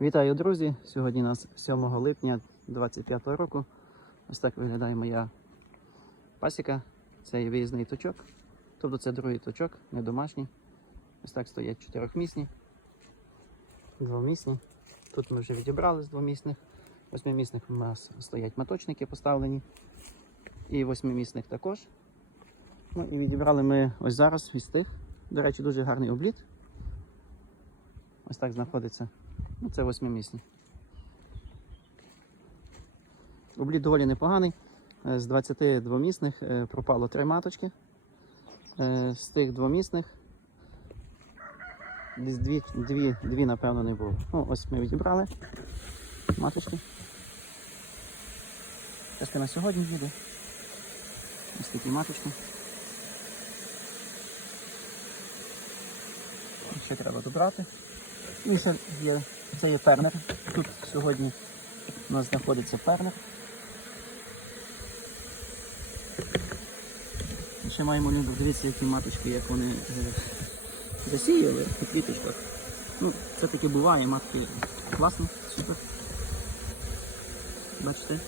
Вітаю, друзі! Сьогодні у нас 7 липня 2025 року. Ось так виглядає моя пасіка. Це виїзний точок. Тобто це другий точок, не домашній. Ось так стоять чотирьохмісні, двомісні. Тут ми вже відібрали з двомісних. Восьмимісних у нас стоять маточники поставлені. І восьмимісних також. Ну і відібрали ми ось зараз із тих. До речі, дуже гарний обліт. Ось так знаходиться. Ну, це восьмимісні. Обліт доволі непоганий. Е, З 22 місних е, пропало 3 маточки. Е, З тих двомісних десь дві, дві, дві, напевно, не було. Ну, ось ми відібрали маточки. Трошки на сьогодні буде. Ось такі маточки. Ще треба добрати. І ще є, це є пернер. Тут сьогодні у нас знаходиться пернер. І ще маємо дивіться, які маточки, як вони е, засіяли у квіточках. Ну, це таки буває, матки класно, супер. Бачите?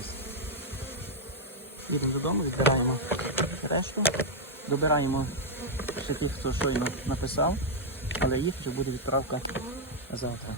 Ось. Їдемо додому, відбираємо решту. Добираємо ще тих, хто щойно написав, але їх вже буде відправка завтра.